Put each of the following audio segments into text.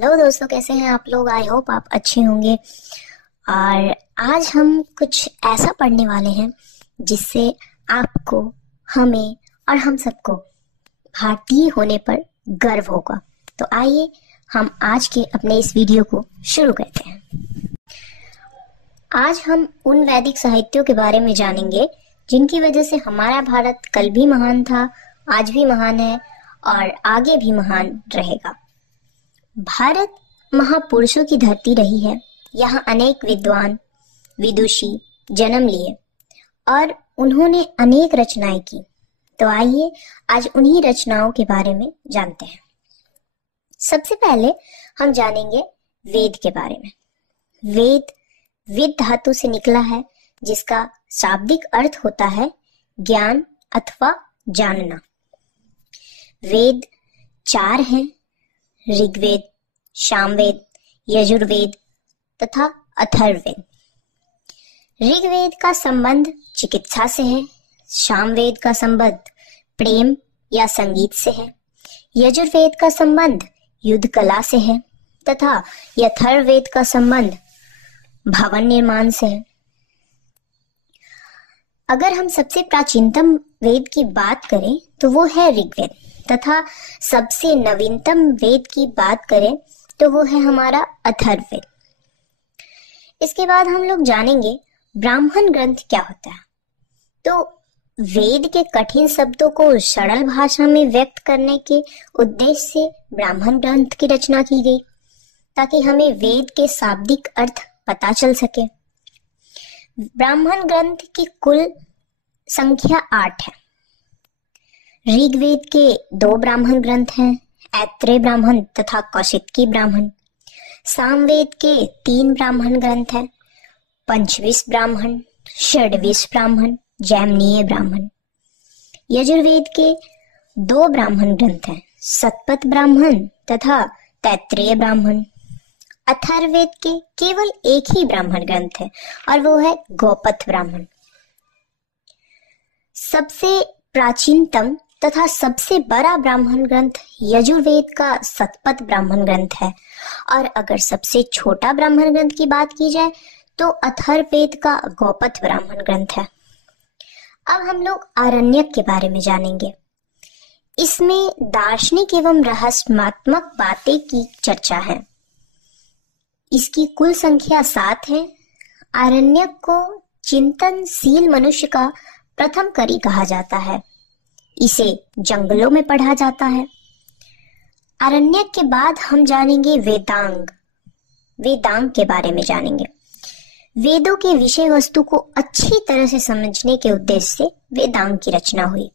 Hello दोस्तों, कैसे हैं आप लोग। आई होप आप अच्छे होंगे। और आज हम कुछ ऐसा पढ़ने वाले हैं जिससे आपको, हमें और हम सबको भारतीय होने पर गर्व होगा। तो आइए हम आज के अपने इस वीडियो को शुरू करते हैं। आज हम उन वैदिक साहित्यों के बारे में जानेंगे जिनकी वजह से हमारा भारत कल भी महान था, आज भी महान है और आगे भी महान रहेगा। भारत महापुरुषों की धरती रही है। यहाँ अनेक विद्वान, विदुषी जन्म लिए और उन्होंने अनेक रचनाएं की। तो आइए आज उन्हीं रचनाओं के बारे में जानते हैं। सबसे पहले हम जानेंगे वेद के बारे में। वेद विद धातु से निकला है, जिसका शाब्दिक अर्थ होता है ज्ञान अथवा जानना। वेद 4 हैं: ऋग्वेद, सामवेद, यजुर्वेद तथा अथर्ववेद। ऋग्वेद का संबंध चिकित्सा से है, सामवेद का संबंध प्रेम या संगीत से है, यजुर्वेद का संबंध युद्ध कला से है तथा अथर्ववेद का संबंध भवन निर्माण से है। अगर हम सबसे प्राचीनतम वेद की बात करें तो वो है ऋग्वेद, तथा सबसे नवीनतम वेद की बात करें तो वो है हमारा अथर्ववेद। इसके बाद हम लोग जानेंगे ब्राह्मण ग्रंथ क्या होता है। तो वेद के कठिन शब्दों को सरल भाषा में व्यक्त करने के उद्देश्य से ब्राह्मण ग्रंथ की रचना की गई, ताकि हमें वेद के शाब्दिक अर्थ पता चल सके। ब्राह्मण ग्रंथ की कुल संख्या 8 है। ऋग्वेद के 2 ब्राह्मण ग्रंथ हैं, ऐत्रेय ब्राह्मण तथा कौशिकी ब्राह्मण। सामवेद के 3 ब्राह्मण ग्रंथ हैं, पंचविश ब्राह्मण, षड्विश ब्राह्मण, जैमिनीय ब्राह्मण। यजुर्वेद के 2 ब्राह्मण ग्रंथ हैं, शतपथ ब्राह्मण तथा तैत्रेय ब्राह्मण। अथर्ववेद के केवल एक ही ब्राह्मण ग्रंथ है और वो है गौपथ ब्राह्मण। सबसे प्राचीनतम तथा सबसे बड़ा ब्राह्मण ग्रंथ यजुर्वेद का शतपथ ब्राह्मण ग्रंथ है, और अगर सबसे छोटा ब्राह्मण ग्रंथ की बात की जाए तो अथर्ववेद का गौपथ ब्राह्मण ग्रंथ है। अब हम लोग आरण्यक के बारे में जानेंगे। इसमें दार्शनिक एवं रहस्यात्मक बातें की चर्चा है। इसकी कुल संख्या 7 है। आरण्यक को चिंतनशील मनुष्य का प्रथम करी कहा जाता है। इसे जंगलों में पढ़ा जाता है। आरण्यक के बाद हम जानेंगे वेदांग। वेदांग के बारे में जानेंगे। वेदों के विषय वस्तु को अच्छी तरह से समझने के उद्देश्य से वेदांग की रचना हुई।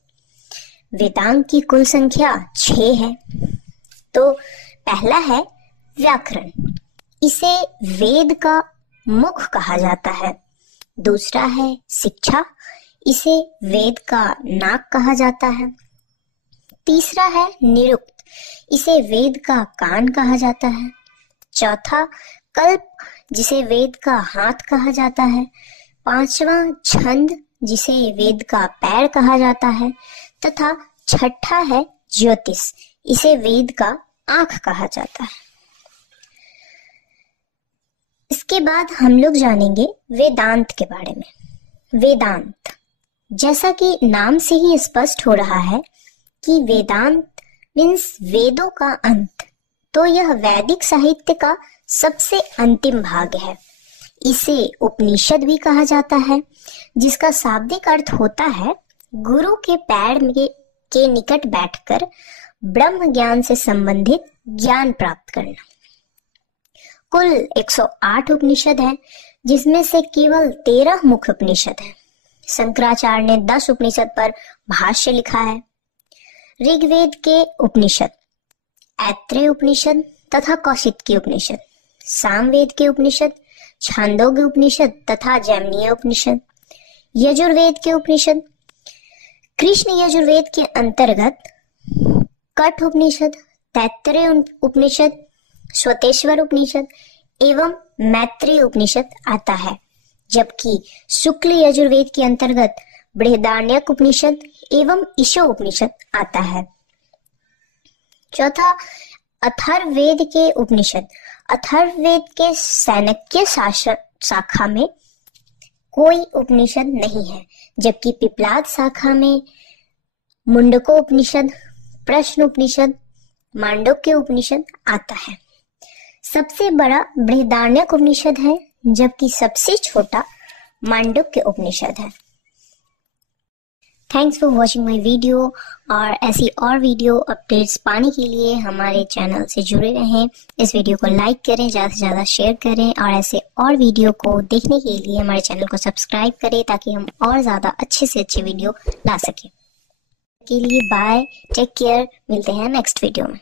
वेदांग की कुल संख्या 6 है। तो पहला है व्याकरण। इसे वेद का मुख कहा जाता है। दूसरा है शिक्षा। इसे वेद का नाक कहा जाता है। तीसरा है निरुक्त। इसे वेद का कान कहा जाता है। चौथा कल्प, जिसे वेद का हाथ कहा जाता है। 5वां छंद, जिसे वेद का पैर कहा जाता है। तथा छठा है ज्योतिष। इसे वेद का आंख कहा जाता है। इसके बाद हम लोग जानेंगे वेदांत के बारे में। वेदांत, जैसा कि नाम से ही स्पष्ट हो रहा है कि वेदांत मीन्स वेदों का अंत, तो यह वैदिक साहित्य का सबसे अंतिम भाग है। इसे उपनिषद भी कहा जाता है, जिसका शाब्दिक अर्थ होता है गुरु के पैर के निकट बैठकर ब्रह्म ज्ञान से संबंधित ज्ञान प्राप्त करना। कुल 108 उपनिषद हैं, जिसमें से केवल 13 मुख्य उपनिषद हैं। शंकराचार्य ने 10 उपनिषद पर भाष्य लिखा है। ऋग्वेद के उपनिषद, ऐत्रेय उपनिषद तथा कौशिकी उपनिषद, सामवेद के उपनिषद, छांदोग्य उपनिषद तथा जैमिनीय उपनिषद, यजुर्वेद के उपनिषद, कृष्ण यजुर्वेद के अंतर्गत कठ उपनिषद, तैत्तरीय उपनिषद, श्वेतेश्वर उपनिषद एवं मैत्रेय उपनिषद आता है, जबकि शुक्ल यजुर्वेद के अंतर्गत बृहदारण्यक उपनिषद एवं ईशो उपनिषद आता है। चौथा अथर्ववेद के उपनिषद, अथर्ववेद के सैनक्य शाखा में कोई उपनिषद नहीं है, जबकि पिपलाद शाखा में मुंडको उपनिषद, प्रश्न उपनिषद, मांडुक्य उपनिषद आता है। सबसे बड़ा बृहदारण्यक उपनिषद है, जबकि सबसे छोटा मांडुक्य उपनिषद है। Thanks for watching my video, और ऐसी और वीडियो अपडेट्स पाने के लिए हमारे चैनल से जुड़े रहें। इस वीडियो को लाइक करें, ज़्यादा से ज़्यादा शेयर करें, और ऐसे और वीडियो को देखने के लिए हमारे चैनल को सब्सक्राइब करें ताकि हम और ज़्यादा अच्छे से अच्छे वीडियो ला सकें। के लिए बाय, टेक केयर, मिलते हैं नेक्स्ट वीडियो में।